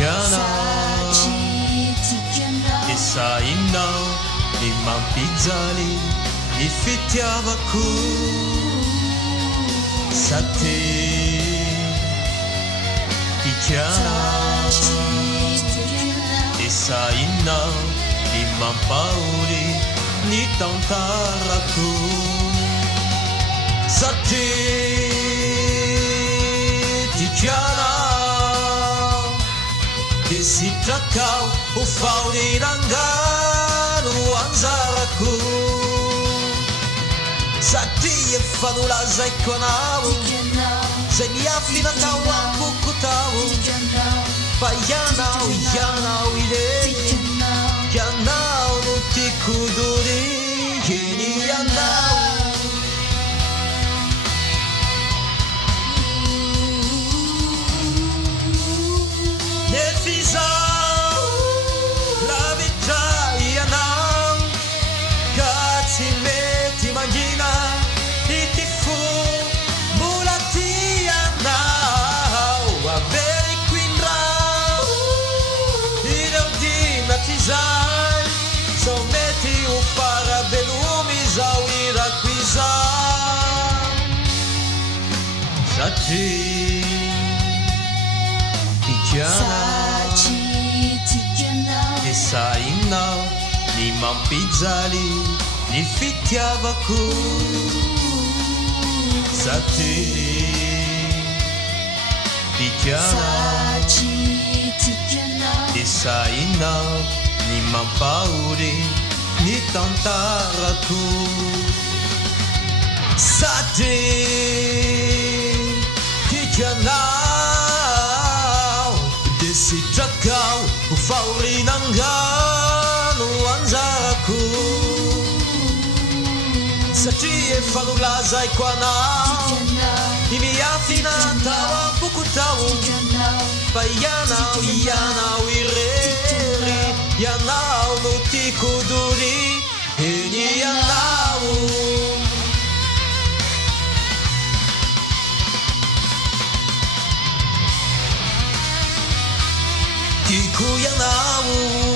tianao e sainao ny mampijaly ny fitiavako sa te tianao e sainao ny mampahory ny tantarako sa te tianao de sitrakao ho fahorinangano anjarako satria efa nolazaiko anao zay niafina tao amboko tao fa ianao ileny ianao no tiako doriny ianao nefizao lavitra ianao ka tsy mety mangina ity fo mbola tianao averiko indrao ireo dinatry izay zao mety ho farabelomy zao irako izao satria tianao e sainao ny mampijaly ny fitiavako sa te tianao e sainao ny mampahory ny tantarako sa te tianao de sitrakao ho fahorinangano anjarako satria efa nolazaiko anao ny miafina tao amboko tao fa ianao irery ianao no tiako doriny ianao tiako ianao